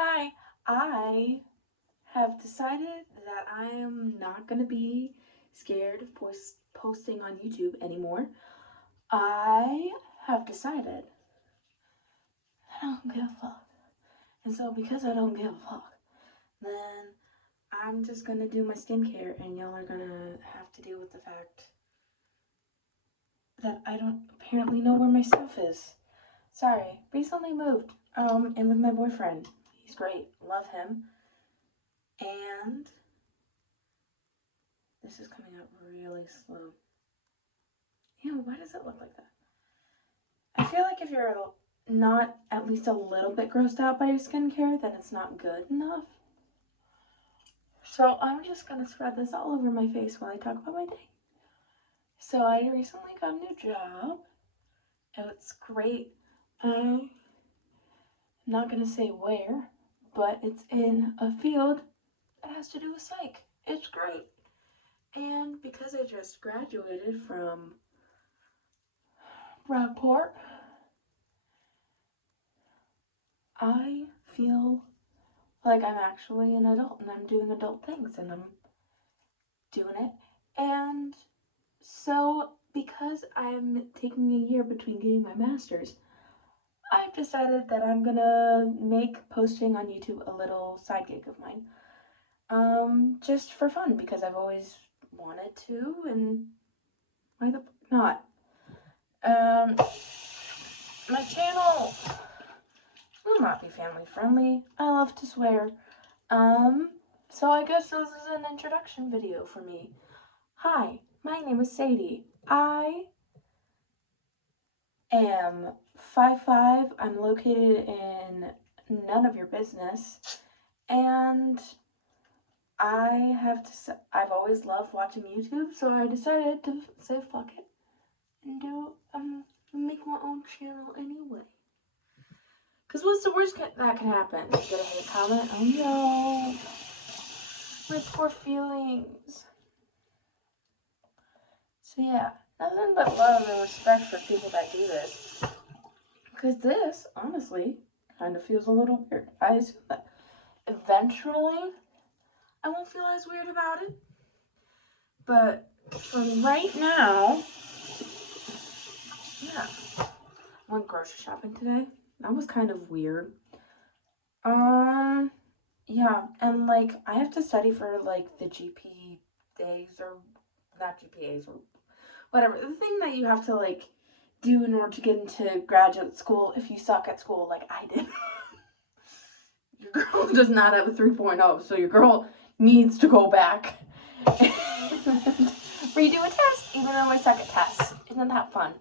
Hi, I have decided that I am not going to be scared of posting on YouTube anymore. I have decided I don't give a fuck. And so, because I don't give a fuck, then I'm just going to do my skincare, and y'all are going to have to deal with the fact that I don't apparently know where my stuff is. Sorry, recently moved, and with my boyfriend. He's great, love him. And this is coming out really slow. Ew, why does it look like that? I feel like if you're not at least a little bit grossed out by your skincare, then it's not good enough. So I'm just gonna spread this all over my face while I talk about my day. So I recently got a new job. It's great. I'm not gonna say where, but it's in a field that has to do with psych. It's great. And because I just graduated from Rockport, I feel like I'm actually an adult and I'm doing adult things and I'm doing it. And so, because I'm taking a year between getting my master's, I've decided that I'm gonna make posting on YouTube a little side gig of mine. Just for fun because I've always wanted to, and why the not? Um, my channel will not be family friendly. I love to swear. So I guess this is an introduction video for me. Hi, my name is Sadie. I am 5'5". I'm located in none of your business. And I've always loved watching YouTube, so I decided to say fuck it and make my own channel anyway. Cause what's the worst that can happen? Get a hate comment? Oh no, my poor feelings. So yeah, nothing but love and respect for people that do this. Because this, honestly, kind of feels a little weird. I assume that eventually I won't feel as weird about it. But for right now, yeah. I went grocery shopping today. That was kind of weird. Yeah, and like I have to study for like the GP days or not GPAs or whatever. The thing that you have to like do in order to get into graduate school if you suck at school like I did. Your girl does not have a 3.0, so your girl needs to go back and redo a test, even though I suck at tests. Isn't that fun?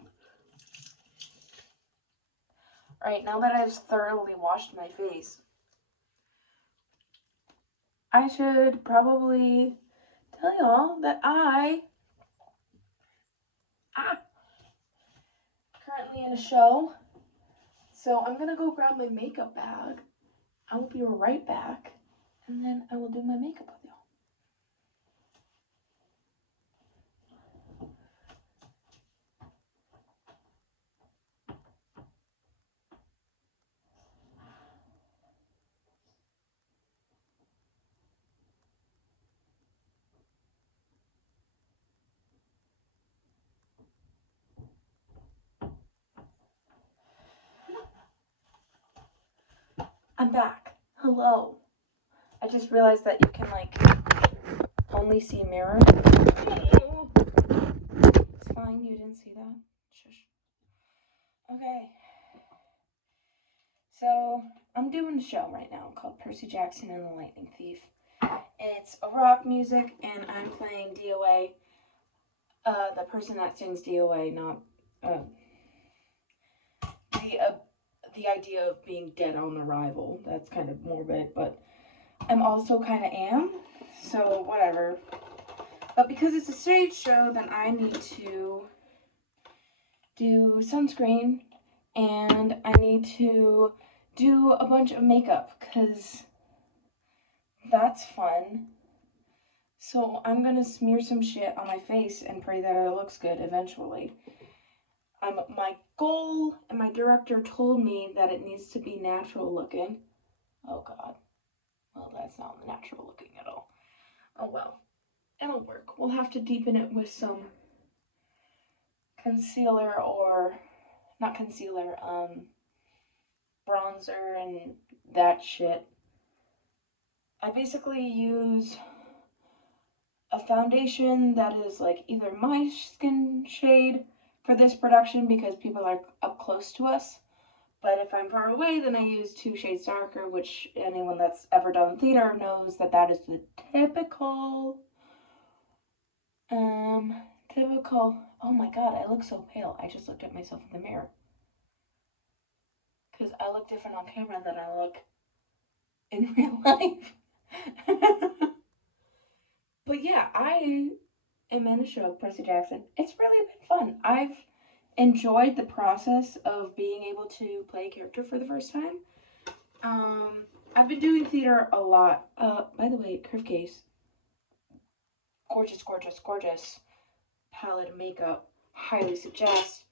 Alright, now that I've thoroughly washed my face, I should probably tell y'all that I currently in a show. So I'm gonna go grab my makeup bag. I will be right back, and then I will do my makeup with y'all. I'm back. Hello. I just realized that you can like only see mirror. It's fine, you didn't see that. Shush. Okay. So I'm doing a show right now called Percy Jackson and the Lightning Thief. It's a rock music, and I'm playing DOA. The person that sings DOA, not the idea of being dead on arrival. That's kind of morbid, but I'm also kind of am. So whatever. But because it's a stage show, then I need to do sunscreen, and I need to do a bunch of makeup because that's fun. So I'm gonna smear some shit on my face and pray that it looks good eventually. My goal and my director told me that it needs to be natural looking. Oh god. Well, that's not natural looking at all. Oh well. It'll work. We'll have to deepen it with some concealer or not concealer, bronzer and that shit. I basically use a foundation that is like either my skin shade for this production because people are up close to us. But if I'm far away, then I use 2 shades darker, which anyone that's ever done theater knows that that is the typical, typical, oh my god, I look so pale. I just looked at myself in the mirror. Because I look different on camera than I look in real life. But yeah, I am in a show, Percy Jackson. It's really been fun. I've enjoyed the process of being able to play a character for the first time. I've been doing theater a lot. By the way, Curve Case, gorgeous, gorgeous, gorgeous palette of makeup. Highly suggest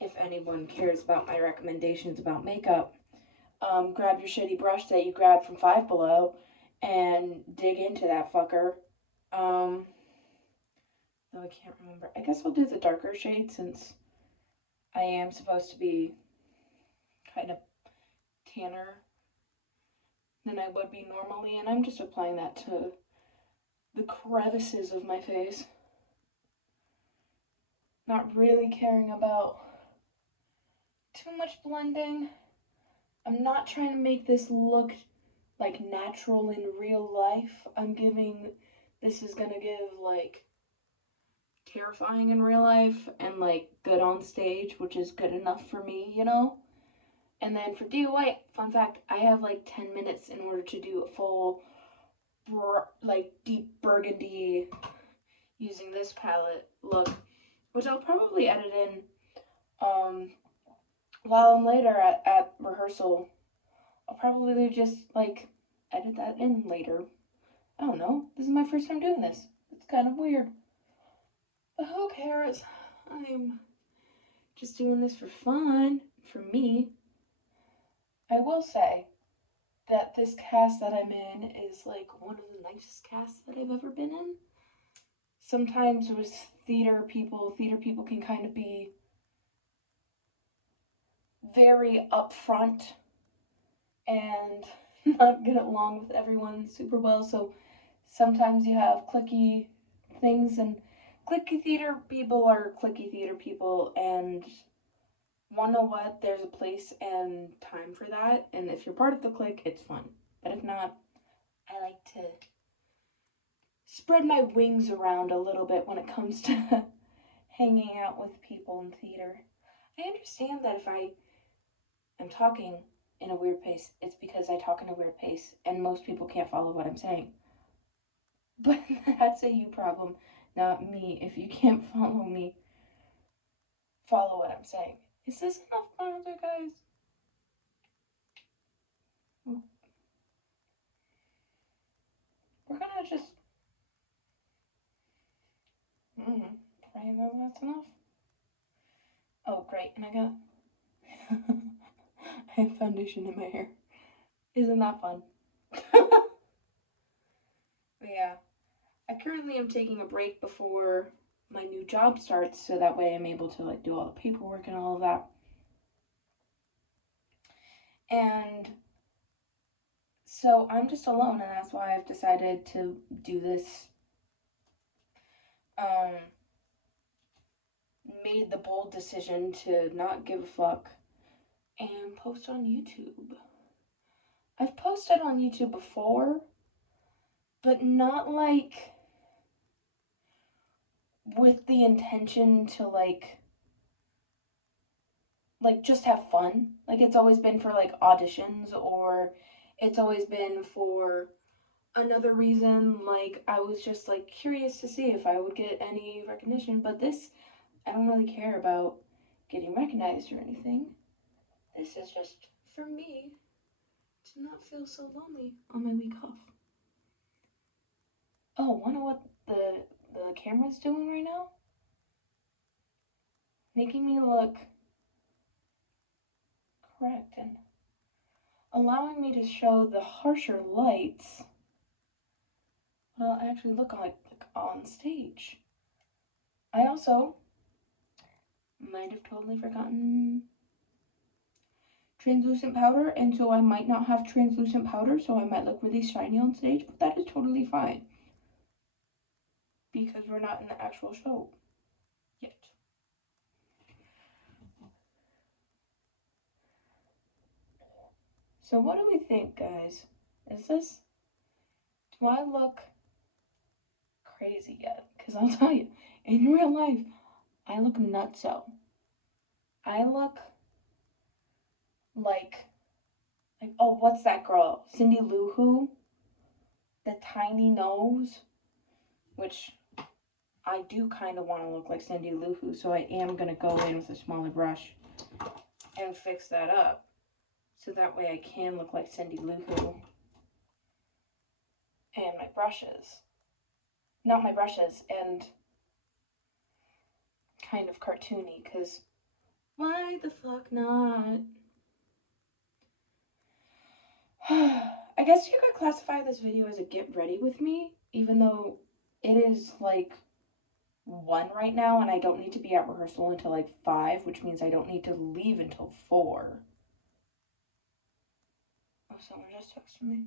if anyone cares about my recommendations about makeup. Grab your shitty brush that you grabbed from Five Below and dig into that fucker. Though I can't remember. I guess I'll do the darker shade since I am supposed to be kind of tanner than I would be normally, and I'm just applying that to the crevices of my face. Not really caring about too much blending. I'm not trying to make this look like natural in real life. This is gonna give like terrifying in real life and like good on stage, which is good enough for me, you know? And then for DIY, fun fact, I have like 10 minutes in order to do a full like deep burgundy using this palette look, which I'll probably edit in while I'm later at rehearsal. I'll probably just like edit that in later. I don't know. This is my first time doing this. It's kind of weird. But who cares? I'm just doing this for fun, for me. I will say that this cast that I'm in is like one of the nicest casts that I've ever been in. Sometimes with theater people can kind of be very upfront and not get along with everyone super well. So sometimes you have cliquey things, and cliquey theater people are cliquey theater people, and wanna know what? There's a place and time for that, and if you're part of the clique, it's fun. But if not, I like to spread my wings around a little bit when it comes to hanging out with people in theater. I understand that if I am talking in a weird pace, it's because I talk in a weird pace and most people can't follow what I'm saying. But that's a you problem, not me. If you can't follow me, follow what I'm saying. Is this enough bronzer, guys? We're gonna just. I know that's enough. Oh, great, and I got. I have foundation in my hair. Isn't that fun? Yeah. I currently am taking a break before my new job starts, so that way I'm able to like do all the paperwork and all of that. And so I'm just alone, and that's why I've decided to do this. Made the bold decision to not give a fuck and post on YouTube. I've posted on YouTube before, but not like with the intention to like just have fun. Like it's always been for like auditions, or it's always been for another reason. Like I was just like curious to see if I would get any recognition, but this I don't really care about getting recognized or anything. This is just for me to not feel so lonely on my week off. Oh, wanna what the camera's doing right now? Making me look correct, and allowing me to show the harsher lights what I'll actually look like on stage. I also might have totally forgotten translucent powder, and so I might not have translucent powder, so I might look really shiny on stage, but that is totally fine because we're not in the actual show yet. So what do we think, guys? Do I look crazy yet? Because I'll tell you, in real life, I look nutso. I look like, oh, what's that girl? Cindy Lou Who? The tiny nose, which I do kind of want to look like Cindy Lou Who, so I am going to go in with a smaller brush and fix that up, so that way I can look like Cindy Lou Who. And my brushes, not my brushes, and kind of cartoony, because why the fuck not? I guess you could classify this video as a get ready with me, even though it is like 1 right now and I don't need to be at rehearsal until like 5, which means I don't need to leave until 4. Oh, someone just texted me.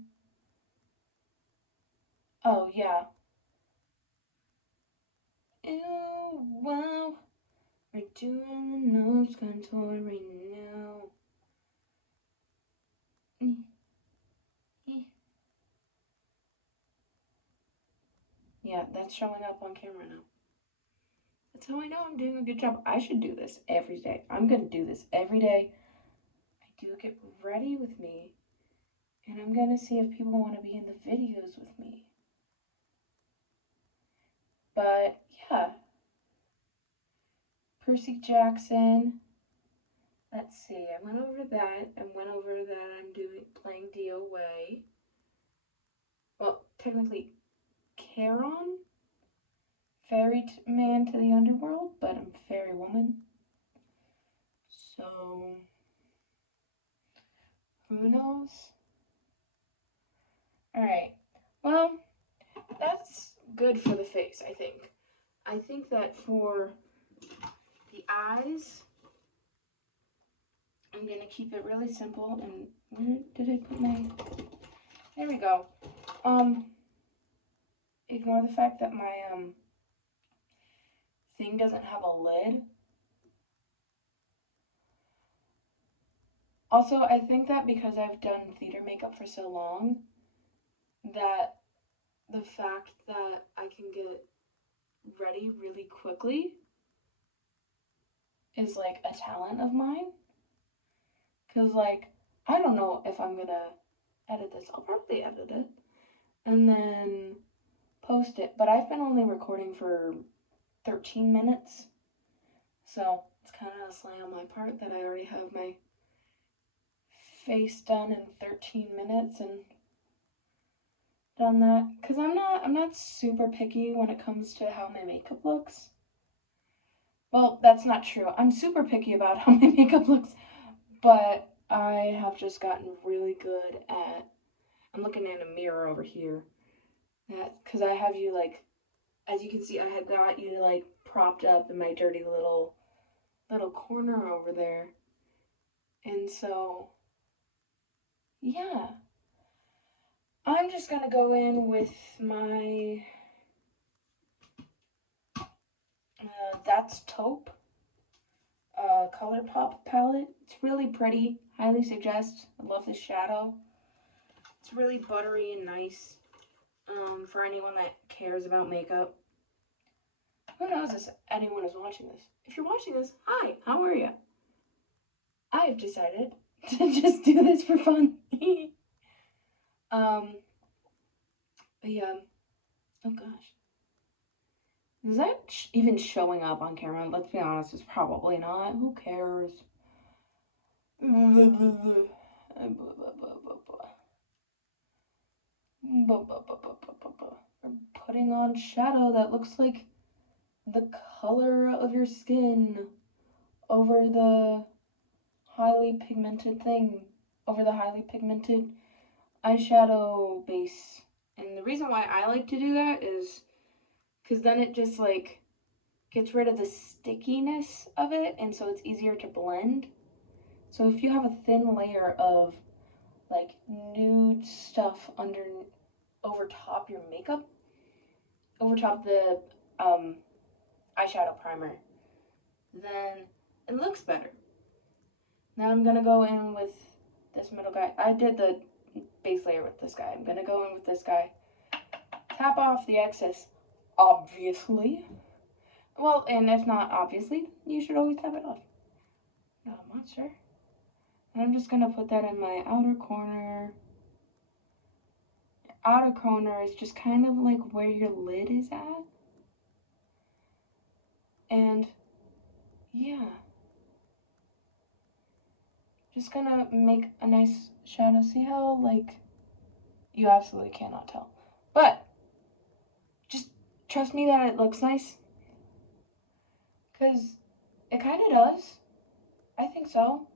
Oh, yeah. Ew, wow. We're doing the nose contour right now. Yeah, that's showing up on camera now. That's how I know I'm doing a good job. I should do this every day. I'm gonna do this every day. I do get ready with me, and I'm gonna see if people want to be in the videos with me. But yeah, Percy Jackson. Let's see. I went over that and went over that I'm playing DOA. Well, technically, Charon, fairy man to the underworld, but I'm fairy woman. So who knows? All right. Well, that's good for the face, I think. I think that for the eyes, I'm gonna keep it really simple. And where did I put my? There we go. Ignore the fact that my thing doesn't have a lid. Also, I think that because I've done theater makeup for so long, that the fact that I can get ready really quickly is like a talent of mine. Because, like, I don't know if I'm gonna edit this. I'll probably edit it and then post it. But I've been only recording for 13 minutes. So it's kind of a slam on my part that I already have my face done in 13 minutes and done that. Because I'm not super picky when it comes to how my makeup looks. Well, that's not true. I'm super picky about how my makeup looks, but I have just gotten really good at, I'm looking in a mirror over here, because I have you, like, as you can see, I have got you, like, propped up in my dirty little corner over there. And so, yeah. I'm just gonna go in with my, That's Taupe ColourPop palette. It's really pretty. Highly suggest. I love this shadow. It's really buttery and nice for anyone that cares about makeup. Who knows if anyone is watching this? If you're watching this, hi, how are you? I've decided to just do this for fun. But yeah. Oh gosh. Is that even showing up on camera? Let's be honest, it's probably not. Who cares? I'm putting on shadow that looks like the color of your skin over the highly pigmented thing. over the highly pigmented eyeshadow base. And the reason why I like to do that is because then it just like gets rid of the stickiness of it, and so it's easier to blend. So if you have a thin layer of like nude stuff over top your makeup, over top the eyeshadow primer, then it looks better. Now I'm gonna go in with this middle guy. I did the base layer with this guy. I'm gonna go in with this guy. Tap off the excess, obviously. Well, and if not obviously, you should always tap it off. Not a monster. And I'm just gonna put that in my outer corner. Your outer corner is just kind of like where your lid is at. And yeah. Just gonna make a nice shadow. See how, like, you absolutely cannot tell. But, just trust me that it looks nice. Because it kind of does. I think so.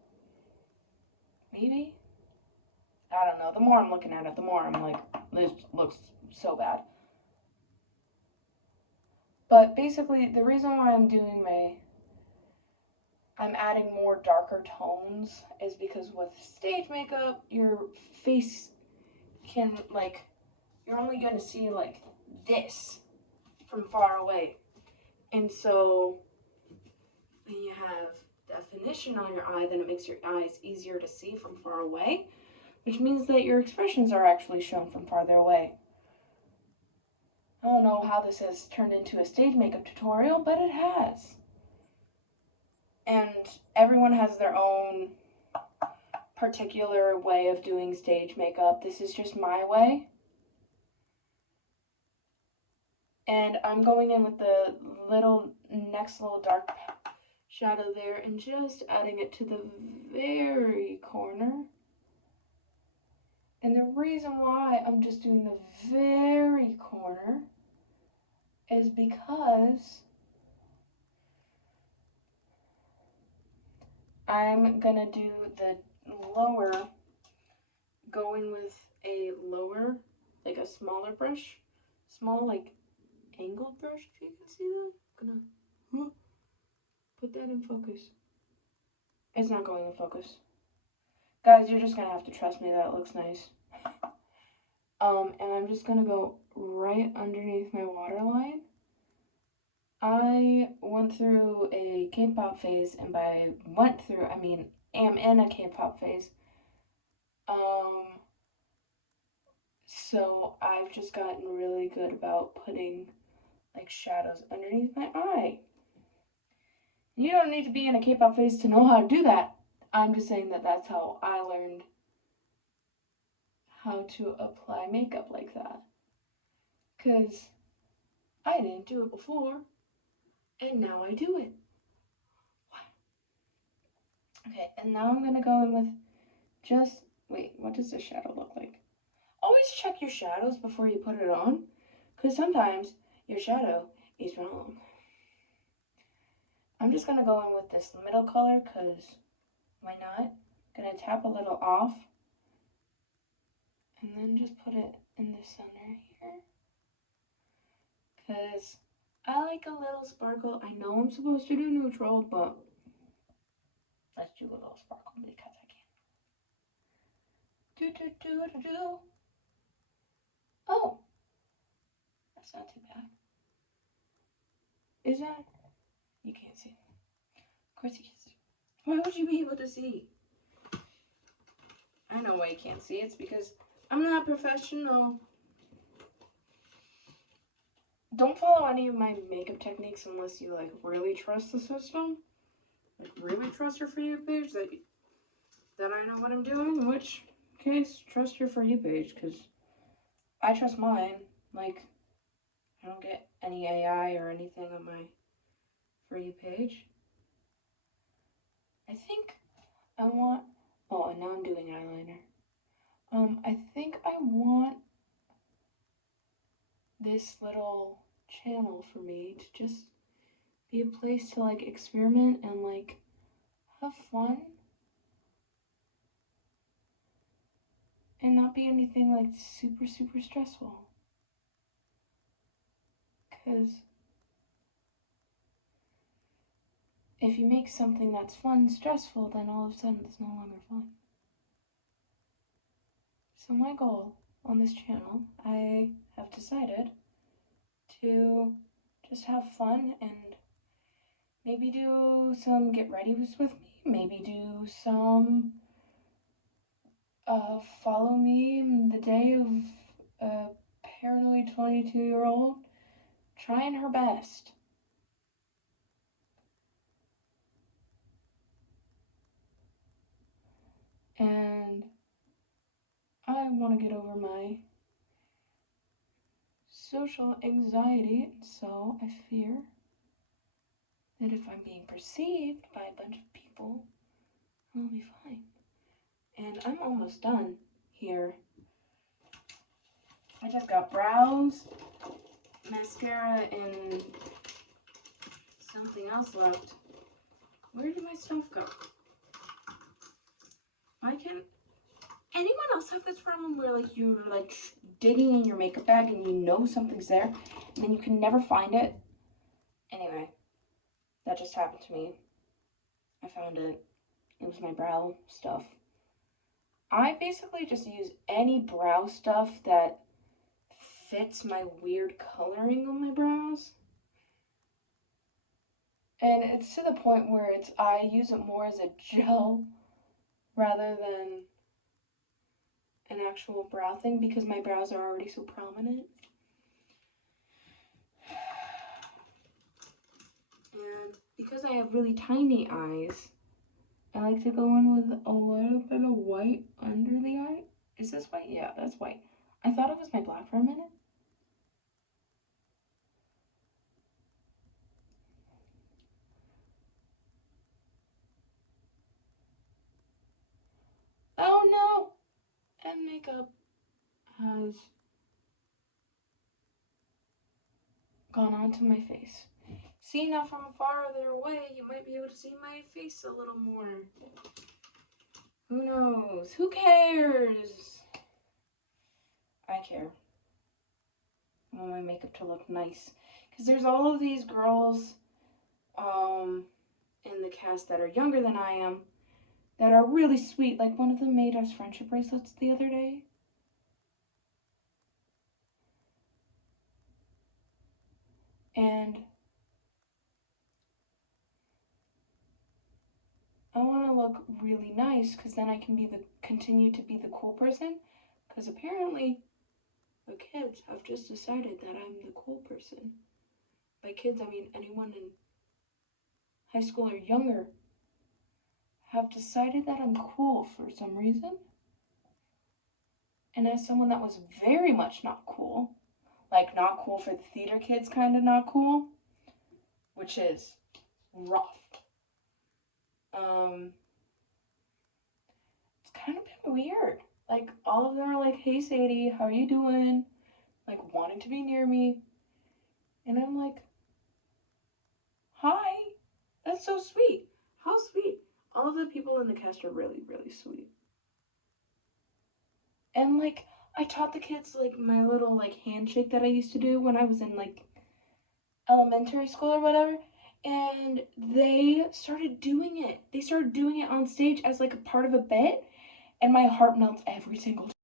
Maybe. I don't know. The more I'm looking at it, the more I'm like, this looks so bad. But basically, the reason why I'm adding more darker tones is because with stage makeup, your face can, like, you're only going to see, like, this from far away. And so, when you have definition on your eye, then it makes your eyes easier to see from far away, which means that your expressions are actually shown from farther away. I don't know how this has turned into a stage makeup tutorial, but it has. And everyone has their own particular way of doing stage makeup. This is just my way. And I'm going in with the next little dark shadow there and just adding it to the very corner. And the reason why I'm just doing the very corner is because I'm gonna do the lower, going with a lower, like a smaller brush, small like angled brush, if you can see that. I'm gonna put that in focus. It's not going in focus. Guys, you're just gonna have to trust me that it looks nice. And I'm just gonna go right underneath my waterline. I went through a K-pop phase, and by went through, I mean am in a K-pop phase. So I've just gotten really good about putting like shadows underneath my eye. You don't need to be in a K-pop phase to know how to do that. I'm just saying that that's how I learned how to apply makeup like that. Because I didn't do it before, and now I do it. Okay, and now I'm gonna go in with just, wait, what does this shadow look like? Always check your shadows before you put it on, because sometimes your shadow is wrong. I'm just gonna go in with this middle color, because why not? Gonna tap a little off, and then just put it in the center here, because I like a little sparkle. I know I'm supposed to do neutral, but let's do a little sparkle because I can. Do. Oh, that's not too bad. Is that? You can't see. Of course you can see. Why would you be able to see? I know why you can't see. It's because I'm not professional. Don't follow any of my makeup techniques unless you like really trust the system. Like really trust your For You page that I know what I'm doing. In which case, trust your For You page, because I trust mine. Like, I don't get any AI or anything on my For You page. I think I want, oh, and now I'm doing eyeliner. I think I want this little channel for me to just be a place to like experiment and like have fun. and not be anything like super, super stressful. Because if you make something that's fun stressful, then all of a sudden it's no longer fun. So my goal on this channel, I have decided to just have fun and maybe do some get readys with me, maybe do some follow me in the day of a paranoid 22-year-old trying her best. And I want to get over my social anxiety, so I fear that if I'm being perceived by a bunch of people, I'll be fine. And I'm almost done here. I just got brows, mascara, and something else left. Where did my stuff go? Why can't anyone else have this problem where like you're like digging in your makeup bag and you know something's there and then you can never find it? Anyway, that just happened to me. I found it. It was my brow stuff. I basically just use any brow stuff that fits my weird coloring on my brows. And it's to the point where I use it more as a gel rather than an actual brow thing because my brows are already so prominent. And because I have really tiny eyes, I like to go in with a little bit of white under the eye. Is this white? Yeah, that's white. I thought it was my black for a minute. Oh no! And makeup has gone onto my face. See, now from farther away, you might be able to see my face a little more. Who knows? Who cares? I care. I want my makeup to look nice. Because there's all of these girls in the cast that are younger than I am that are really sweet. Like one of them made us friendship bracelets the other day. And I want to look really nice because then I can continue to be the cool person. Because apparently the kids have just decided that I'm the cool person. By kids, I mean anyone in high school or younger have decided that I'm cool for some reason. And as someone that was very much not cool, like not cool for the theater kids, kind of not cool, which is rough. It's kind of been weird. Like all of them are like, "Hey Sadie, how are you doing?" Like wanting to be near me. And I'm like, "Hi, that's so sweet. How sweet." All of the people in the cast are really, really sweet. And like I taught the kids like my little like handshake that I used to do when I was in like elementary school or whatever, and they started doing it. They started doing it on stage as like a part of a bit, and my heart melts every single time.